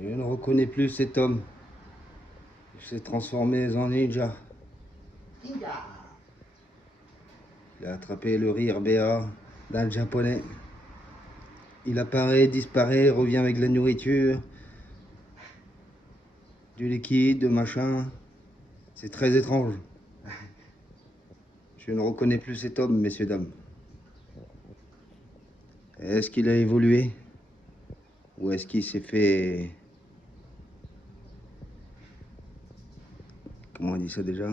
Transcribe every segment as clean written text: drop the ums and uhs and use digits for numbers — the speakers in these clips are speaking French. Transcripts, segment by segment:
Je ne reconnais plus cet homme. Il s'est transformé en ninja. Ninja. Il a attrapé le rire béat d'un japonais. Il apparaît, disparaît, revient avec de la nourriture, du liquide, de machin. C'est très étrange. Je ne reconnais plus cet homme, messieurs, dames. Est-ce qu'il a évolué? Ou est-ce qu'il s'est fait... Comment on dit ça déjà?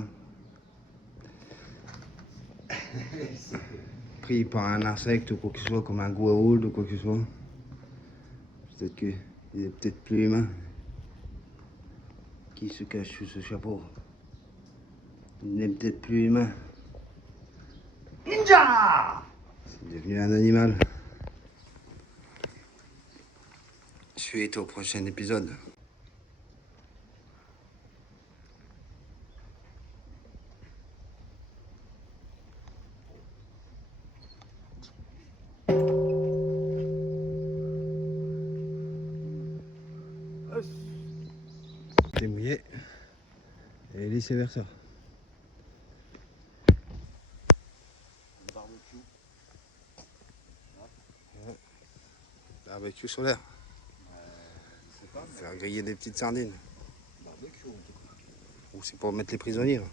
Pris par un insecte ou quoi que ce soit, comme un goa'uld ou quoi que ce soit. Peut-être qu'il est peut-être plus humain. Qui se cache sous ce chapeau? Il n'est peut-être plus humain. Ninja. C'est devenu un animal. Suite au prochain épisode. T'es mouillé. Et vice versa. Barbecue. Barbecue solaire. Je sais pas, mais Faire griller des petites sardines. barbecue en tout cas. Ou c'est pour mettre les prisonniers là.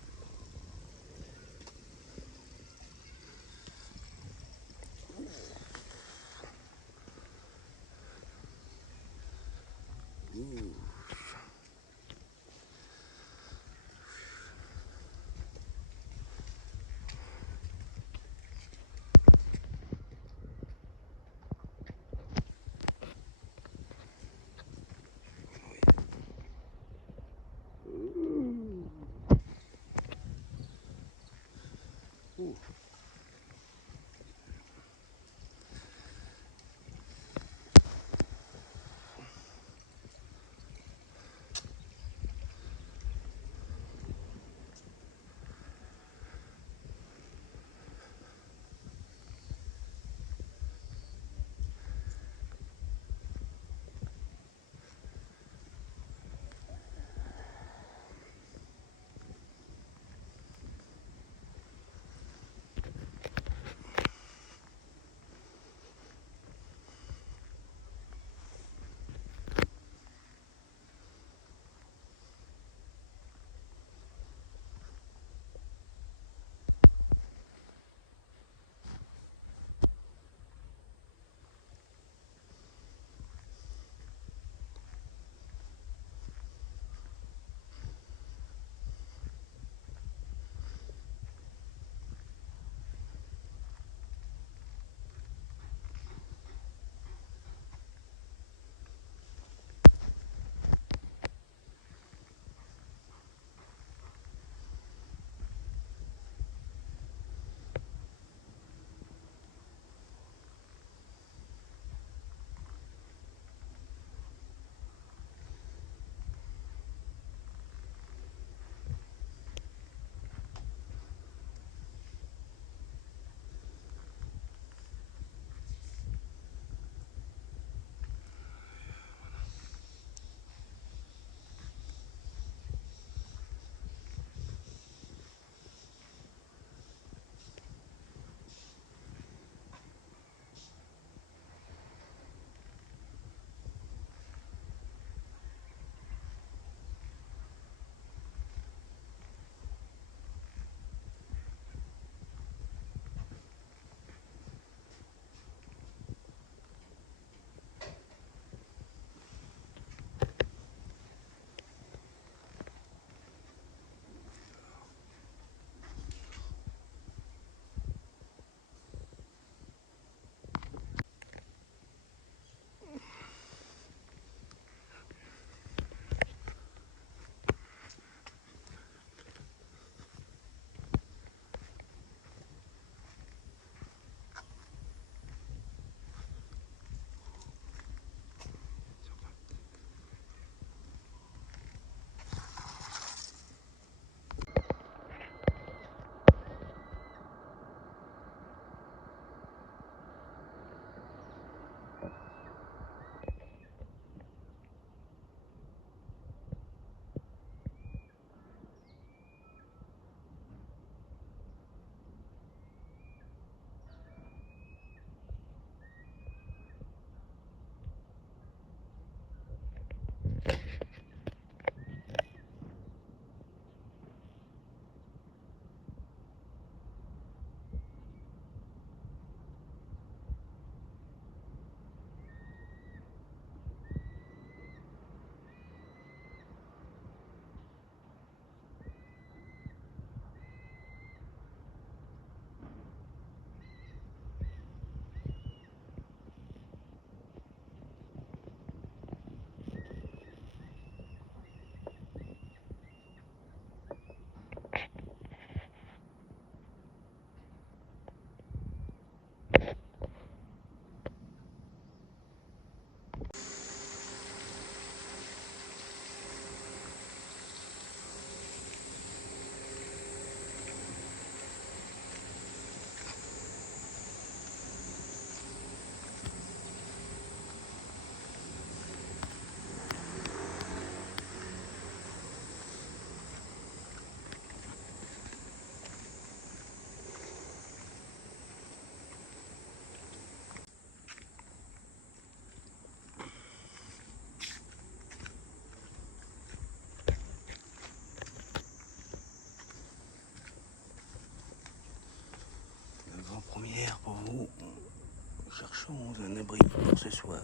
cherchons un abri pour ce soir.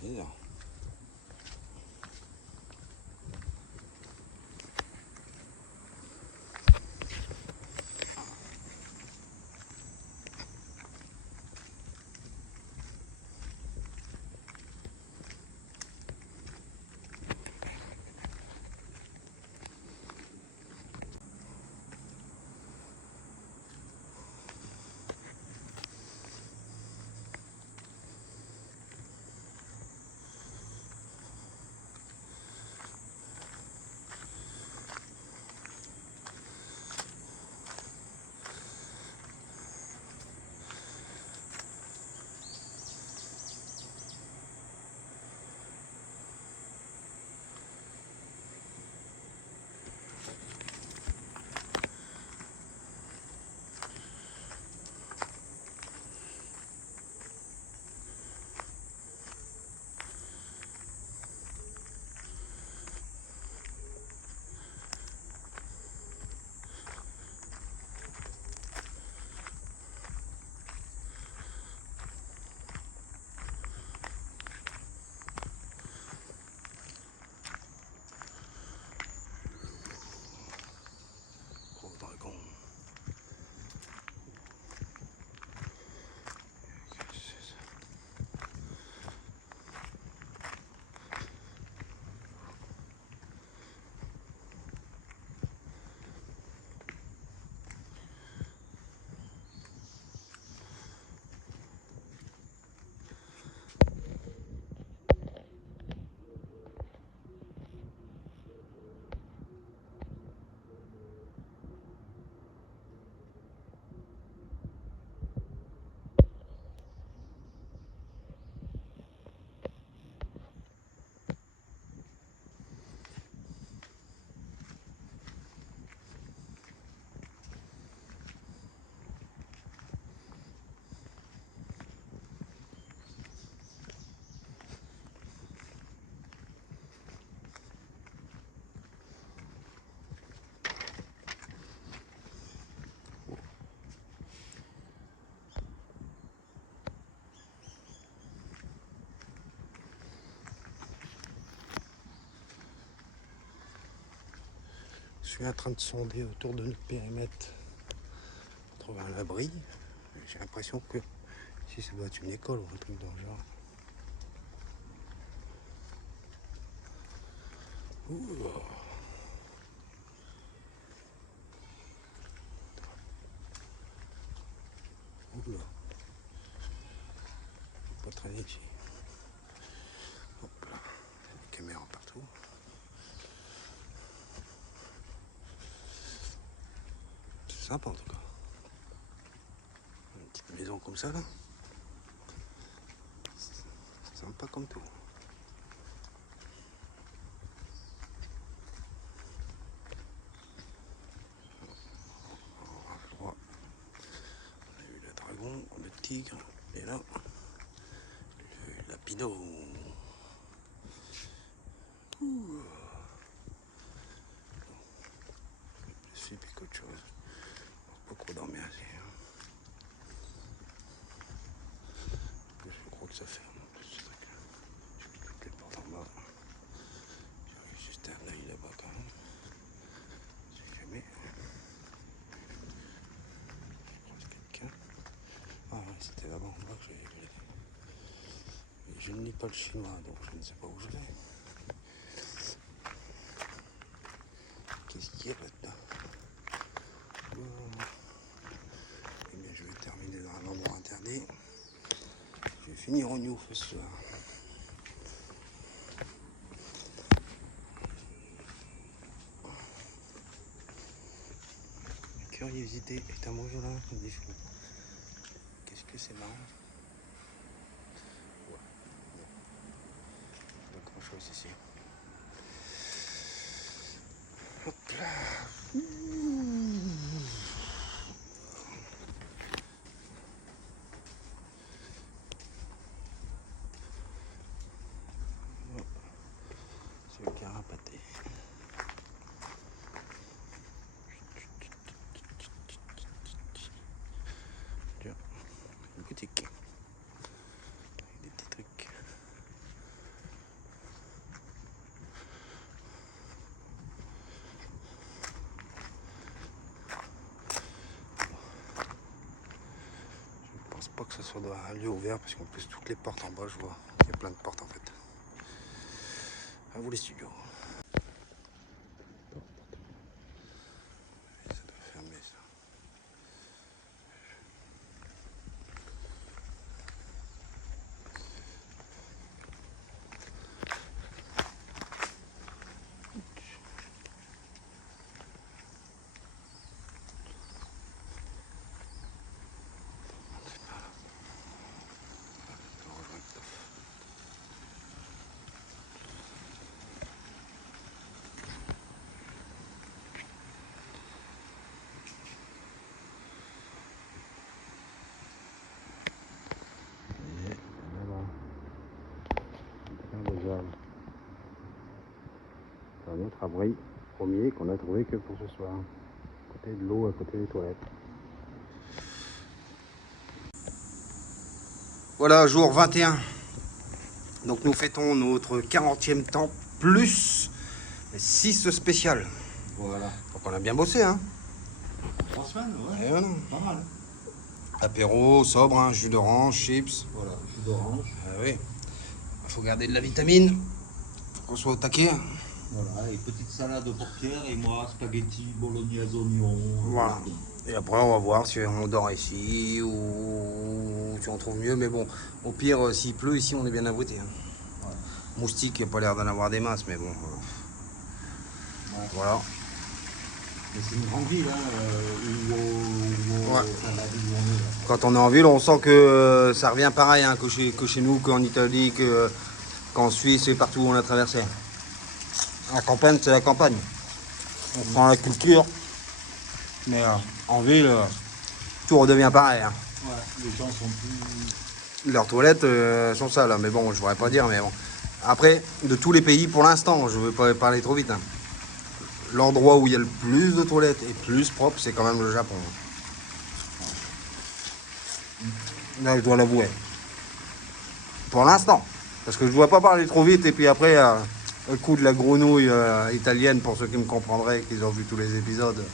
C'est ça. Gros dragon. Je suis en train de sonder autour de notre périmètre pour trouver un abri. J'ai l'impression que si ça doit être une école ou un truc dans le genre. Ouh. Oula. Pas traîner ici. Hop là. Caméra partout. C'est sympa en tout cas. Une petite maison comme ça là. C'est sympa comme tout. On a eu le dragon, le tigre, et là, le lapido. Ouh. Je suis plus qu'autre chose. Pas trop dormir assez. Hein. Je crois que ça ferme. Ce truc. Je vais peut-être porter en bas. J'ai juste un œil là-bas quand même. Si jamais. Je croise quelqu'un. Ah ouais, c'était là-bas en bas que j'avais vu. Je ne lis pas le chinois, donc je ne sais pas où je vais. Qu'est-ce qu'il y a là-dedans? Eh bien, je vais terminer dans un endroit interdit. Je vais finir au Newf ce soir. Ma curiosité est à mon jolin défaut. Qu'est-ce que c'est marrant? Ouais. Pas grand chose ici. Hop là. sympathique. Des petits trucs. Je pense pas que ce soit un lieu ouvert parce qu'en plus toutes les portes en bas, je vois qu'il y a plein de portes en fait. À vous les studios. Ça doit fermer ça. C'est notre abri premier qu'on a trouvé que pour ce soir. À côté de l'eau, à côté des toilettes. Voilà, jour 21. Donc nous fêtons notre 40e temps plus 6 spéciales. Voilà. Donc on a bien bossé, hein. 3 semaines, ouais. Et voilà. Pas mal. Apéro, sobre, hein, jus d'orange, chips. Voilà, jus d'orange. Ah oui. Il faut garder de la vitamine. Faut qu'on soit au taquet. Voilà, et petite salade pour Pierre et moi, spaghetti, bolognaise, oignon. Voilà. Et après, on va voir si on dort ici ou si on trouve mieux. Mais bon, au pire, s'il pleut, ici, on est bien abrité. Hein. Ouais. Moustique, il n'y a pas l'air d'en avoir des masses, mais bon. Ouais. Voilà. Mais c'est une grande ville, hein, Ouais. enfin, la ville où on est. Là. Quand on est en ville, on sent que ça revient pareil hein, que chez nous, qu'en Italie, qu'en Suisse et partout où on a traversé. La campagne, c'est la campagne. On prend la culture. Mais en ville, tout redevient pareil. Hein. Ouais, les gens sont plus... Leurs toilettes sont sales, hein, mais bon, je voudrais pas dire, mais bon. Après, de tous les pays, pour l'instant, je veux pas parler trop vite. Hein. L'endroit où il y a le plus de toilettes et plus propre, c'est quand même le Japon. Là, je dois l'avouer. Pour l'instant. Parce que je ne dois pas parler trop vite et puis après, le coup de la grenouille italienne, pour ceux qui me comprendraient, qu'ils ont vu tous les épisodes,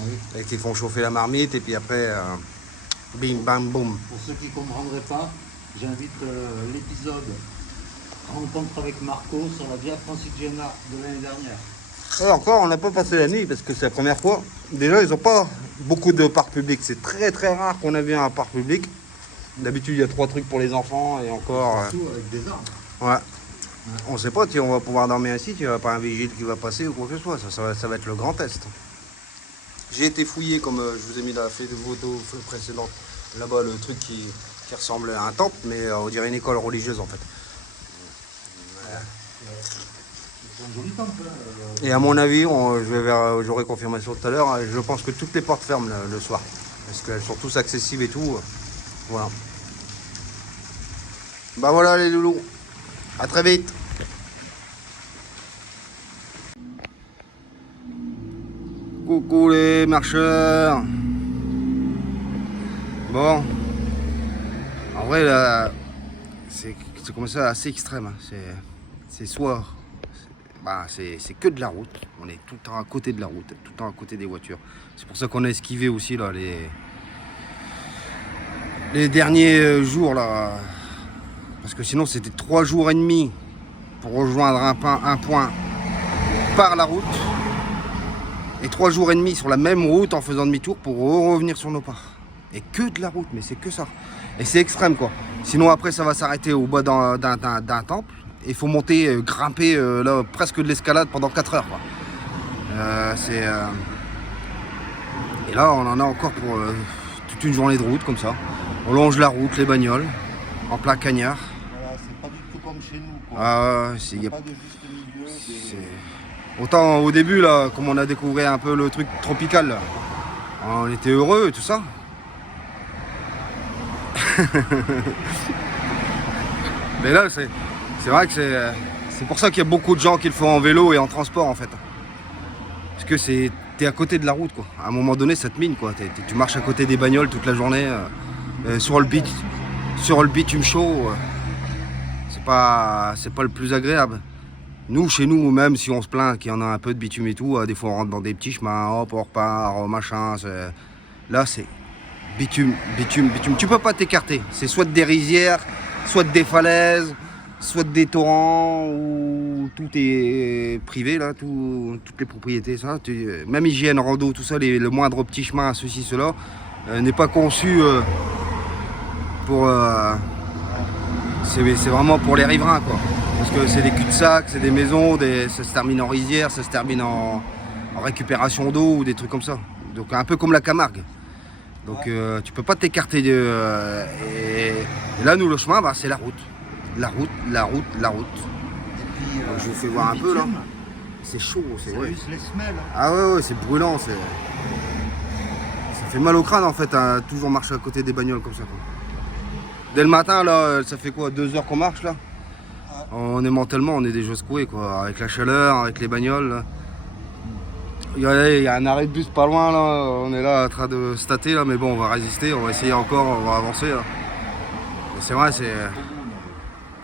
Oui. et qui font chauffer la marmite et puis après, bing, bam, boum. Pour ceux qui ne comprendraient pas, j'invite l'épisode Rencontre avec Marco sur la Via Francigena de l'année dernière. Et encore, on n'a pas passé la nuit parce que c'est la première fois. Déjà, ils n'ont pas beaucoup de parcs publics. C'est très très rare qu'on ait vu un parc public. D'habitude, il y a 3 trucs pour les enfants et encore. Surtout avec des arbres. Ouais. On ne sait pas si on va pouvoir dormir ici, il n'y a pas un vigile qui va passer ou quoi que ce soit. Ça va être le grand test. J'ai été fouillé, comme je vous ai mis dans la photo précédente, là-bas, le truc qui ressemble à un temple, mais on dirait une école religieuse en fait. C'est un joli temple. Et à mon avis, j'aurai confirmation tout à l'heure, je pense que toutes les portes ferment le soir. Parce qu'elles sont tous accessibles et tout. Voilà. Bah voilà les loulous. À très vite. Coucou les marcheurs. Bon. En vrai là, c'est comme ça assez extrême. Hein. C'est soit... c'est que de la route. On est tout le temps à côté de la route, tout le temps à côté des voitures. C'est pour ça qu'on a esquivé aussi là, les derniers jours là. Parce que sinon c'était 3 jours et demi pour rejoindre un point par la route. Et 3 jours et demi sur la même route en faisant demi-tour pour revenir sur nos pas. Et que de la route, mais c'est que ça. Et c'est extrême quoi. Sinon après ça va s'arrêter au bas d'un temple. Il faut monter, grimper là, presque de l'escalade pendant 4 heures. Quoi. Et là, on en a encore pour toute une journée de route comme ça. On longe la route, les bagnoles, en plein cagnard. Voilà, c'est pas du tout comme chez nous. Quoi. Ah, Il n'y a pas de juste milieu. Autant au début, là, comme on a découvert un peu le truc tropical, là, on était heureux et tout ça. Mais là, c'est vrai que c'est pour ça qu'il y a beaucoup de gens qui le font en vélo et en transport en fait. Parce que t'es à côté de la route quoi. À un moment donné ça te mine quoi. Tu marches à côté des bagnoles toute la journée sur le beach. sur le bitume chaud, c'est pas le plus agréable. Nous, chez nous, même si on se plaint qu'il y en a un peu de bitume et tout, des fois on rentre dans des petits chemins, hop, on repart, machin. Là, c'est bitume, bitume, bitume. Tu peux pas t'écarter. C'est soit des rizières, soit des falaises, soit des torrents, où tout est privé, là, toutes les propriétés. Ça, même hygiène, rando, tout ça, le moindre petit chemin, ceci, cela, n'est pas conçu pour... c'est vraiment pour les riverains, quoi. Parce que c'est des cul-de-sac, c'est des maisons, ça se termine en rizière, ça se termine en récupération d'eau ou des trucs comme ça. Donc un peu comme la Camargue. Donc tu peux pas t'écarter et là nous le chemin c'est la route. La route. Et puis, je vous fais voir un peu là. C'est chaud, c'est vrai. Ah ouais, c'est brûlant, ça fait mal au crâne en fait, hein, toujours marcher à côté des bagnoles comme ça, quoi. Dès le matin là, ça fait quoi, 2 heures qu'on marche là? On est mentalement, on est déjà secoué quoi, avec la chaleur, avec les bagnoles là. Il y a un arrêt de bus pas loin là, on est là en train de stater là, mais bon on va résister, on va essayer encore, on va avancer là. C'est vrai, c'est...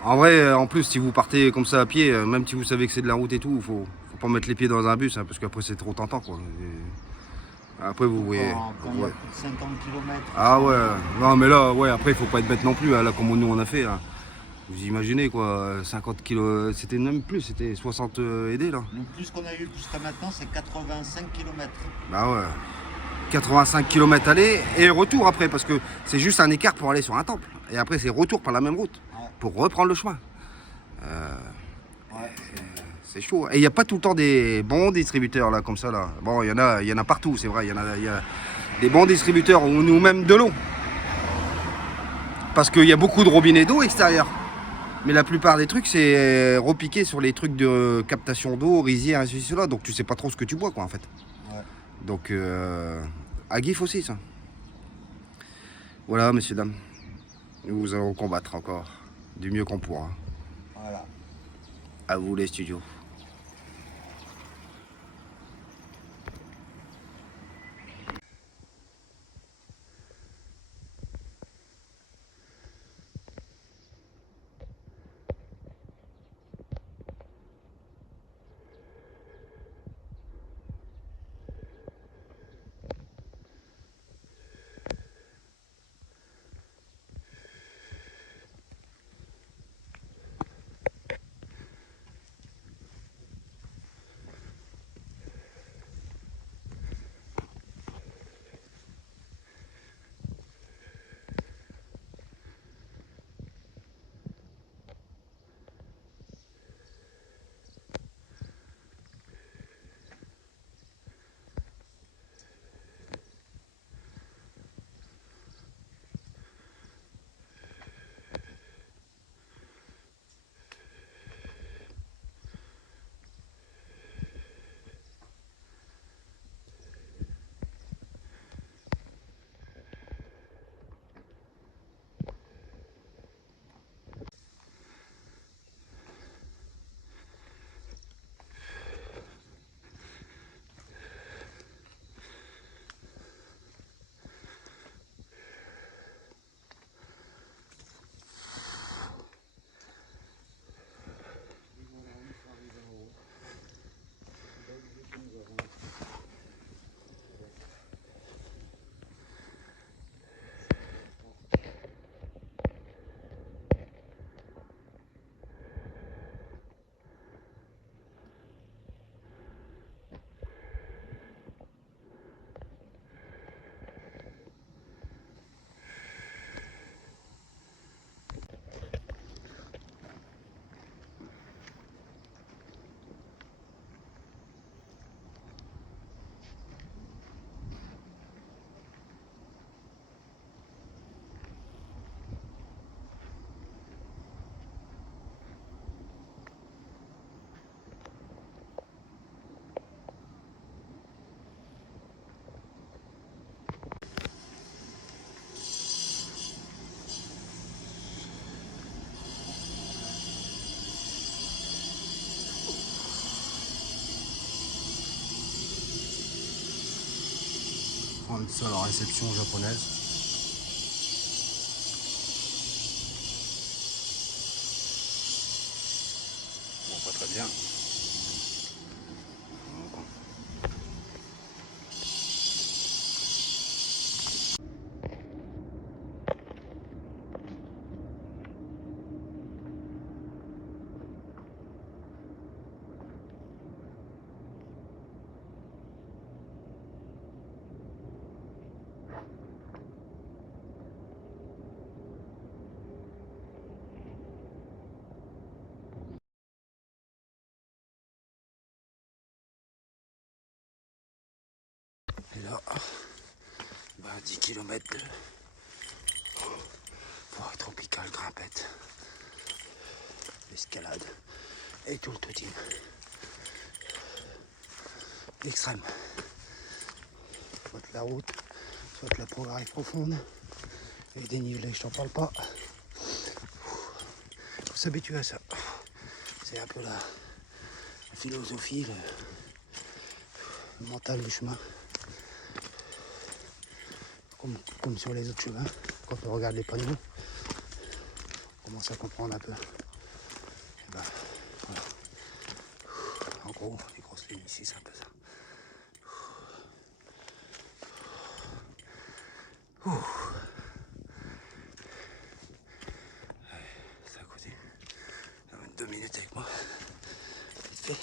En vrai, en plus si vous partez comme ça à pied, même si vous savez que c'est de la route et tout, faut pas mettre les pieds dans un bus, hein, parce qu'après c'est trop tentant quoi. Après vous voyez... Quand il y a plus de 50 km. Ah ouais, non mais là, ouais, après il faut pas être bête non plus, hein, là comme nous on a fait. Hein. Vous imaginez quoi, 50 kilos, c'était même plus, c'était 60 aidés là. Le plus qu'on a eu jusqu'à maintenant, c'est 85 km. Bah ouais, 85 km aller et retour après, parce que c'est juste un écart pour aller sur un temple. Et après c'est retour par la même route, pour reprendre le chemin. C'est chaud. Et il n'y a pas tout le temps des bons distributeurs là, comme ça là. Bon, il y en a partout, c'est vrai, il y a des bons distributeurs, ou nous même de l'eau. Parce qu'il y a beaucoup de robinets d'eau extérieurs. Mais la plupart des trucs, c'est repiqué sur les trucs de captation d'eau, rizière et ceci, cela. Donc tu sais pas trop ce que tu bois, quoi, en fait. Ouais. Donc, à Gif aussi, ça. Voilà, messieurs, dames. Nous allons combattre encore du mieux qu'on pourra. Voilà. À vous, les studios. Prendre ça à la réception japonaise. pas très bien. Et là, 10 km de forêt tropicale, grimpette, escalade et tout le touting. Extrême. Soit la route, soit la progrès profonde. Et dénivelé, je t'en parle pas. Faut s'habituer à ça. C'est un peu la philosophie, le mental du chemin. Comme sur les autres chemins, quand on regarde les panneaux, on commence à comprendre un peu. Et ben, voilà. En gros, les grosses lignes ici, c'est un peu ça. C'est à côté. 2 minutes avec moi. Vite fait.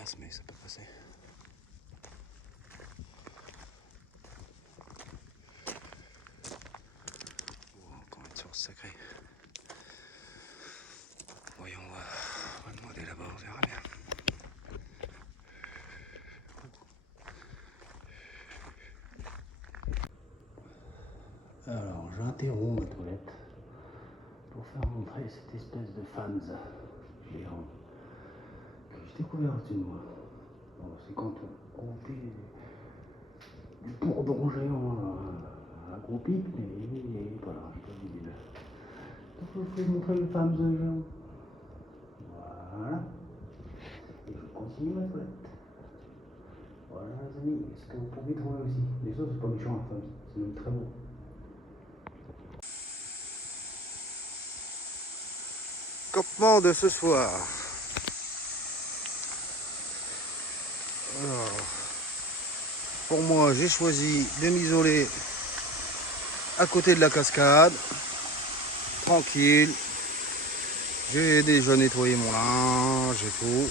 glace, mais ça peut passer. Oh, encore une source sacrée. Voyons voir. On va demander là-bas, on verra bien. Alors, j'interromps ma toilette pour faire montrer cette espèce de fans géant que j'ai découvert au-dessus de moi. Bon, c'est quand on fait du bourdon géant à gros pic, mais voilà, je peux vous dire. Donc, je vais vous montrer le fans géant. Voilà. Et je continue ma toilette. Voilà, les amis, est-ce que vous pouvez trouver aussi? Les autres, c'est pas méchant, la fans, c'est même très beau. Campement de ce soir. Alors, pour moi, j'ai choisi de m'isoler à côté de la cascade, tranquille. J'ai déjà nettoyé mon linge et tout.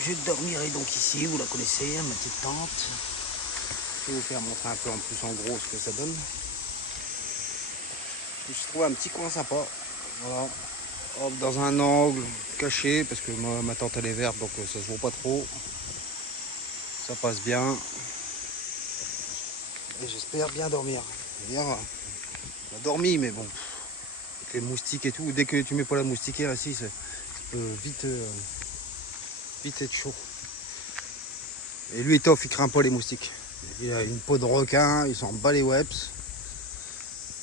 Je dormirai donc ici, vous la connaissez, ma petite tente. Je vais vous faire montrer un peu en plus en gros ce que ça donne. Je trouve un petit coin sympa, voilà. Hop, dans un angle caché, parce que moi, ma tente elle est verte, donc ça se voit pas trop. Ça passe bien. Et j'espère bien dormir. Hier, on a dormi, mais bon, avec les moustiques et tout, dès que tu mets pas la moustiquaire ici, ça peut vite être chaud. Et lui, Toff, il craint pas les moustiques. Il a une peau de requin, il s'en bat les webs.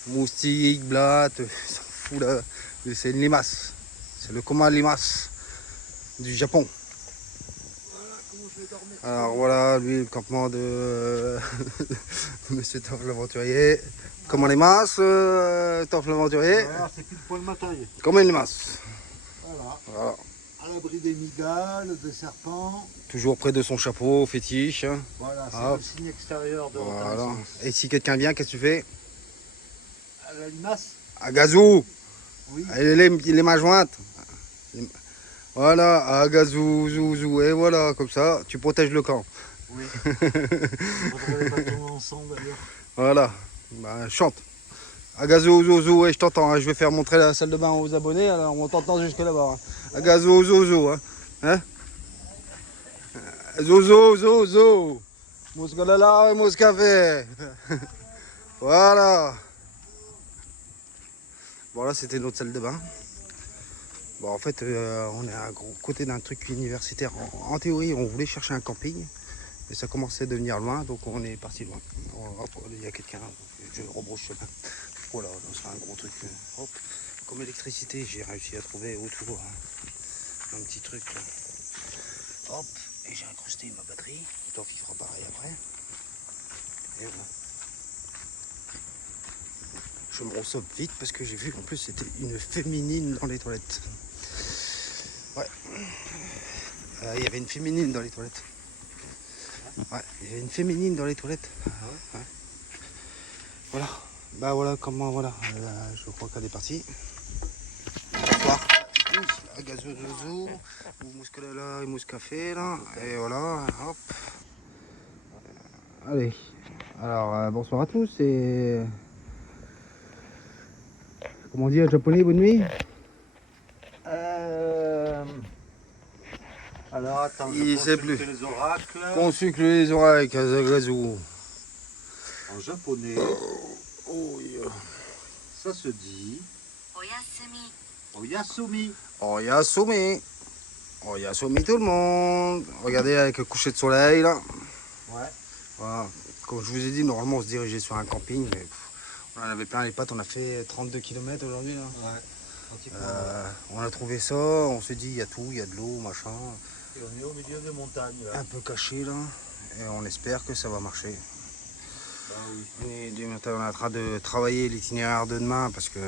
Moustiques, blattes, il s'en fout là. C'est une limace. C'est le coma limace du Japon. Voilà comment je vais dormir. Alors voilà, lui, le campement de Monsieur Toff l'aventurier. Comment limace, Toff l'aventurier. Voilà, c'est pile poil ma taille. Comme une limace. Voilà. Voilà. À l'abri des migales, des serpents. Toujours près de son chapeau fétiche. Voilà, c'est Hop. le signe extérieur de Voilà. reconnaissance. Et si quelqu'un vient, qu'est-ce que tu fais? À la limace. À gazou. Oui. Les mains jointes. Voilà, à gazou, zou, zou. Et voilà, comme ça, tu protèges le camp. Oui. On faudrait les bâtons ensemble d'ailleurs. Voilà. Bah, chante. Agazou, zou, zou. Et je t'entends. Hein. Je vais faire montrer la salle de bain aux abonnés. Alors, on t'entend jusque là-bas. Hein. Agazou, zou, zou. Hein? Zozo, zozo. Mouskalala et mouscafé. Voilà. Bon, là, c'était notre salle de bain. Bon, en fait, on est à côté d'un truc universitaire. En théorie, on voulait chercher un camping, mais ça commençait à devenir loin, donc on est parti loin. Hop, il y a quelqu'un, je rebrouche chemin. Voilà, c'est un gros truc. Hop. Comme électricité, j'ai réussi à trouver autour un petit truc. Là. Hop, et j'ai incrusté ma batterie. Tant qu'il fera pareil après. Et voilà. Je me ressomme vite parce que j'ai vu qu'en plus c'était une féminine dans les toilettes. Ouais. Il y avait une féminine dans les toilettes. Ouais, il y avait une féminine dans les toilettes. Ouais. Voilà. Bah voilà comment voilà. Je crois qu'elle est partie. Bonsoir. À gazozozo. Ou mouskalala et mouscafé là. Et voilà. Hop. Allez. Alors bonsoir à tous et. Comment on dit en japonais, bonne nuit? Alors attends, Il je sait consulte plus. les oracles. Consulte les oreilles, Kazagazu. En japonais, Oh, yeah. ça se dit Oyasumi. Oyasumi. Oyasumi. Oyasumi tout le monde. Regardez avec le coucher de soleil là. Ouais. Voilà. Comme je vous ai dit, normalement on se dirigeait sur un camping, mais on en avait plein les pattes. On a fait 32 km aujourd'hui là. Ouais. On a trouvé ça, on s'est dit il y a tout, il y a de l'eau, machin. Et on est au milieu des montagnes là. Un peu caché là. Et on espère que ça va marcher. Bah oui. On est en train de travailler l'itinéraire de demain parce que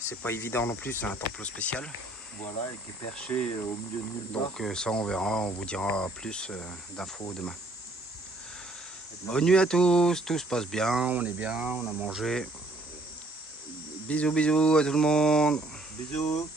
c'est pas évident non plus, c'est un temple spécial. Voilà, et qui est perché au milieu de nulle part. Donc ça on verra, on vous dira plus d'infos demain. Bonne nuit à tous, tout se passe bien, on est bien, on a mangé. Bisous bisous à tout le monde. Bisous.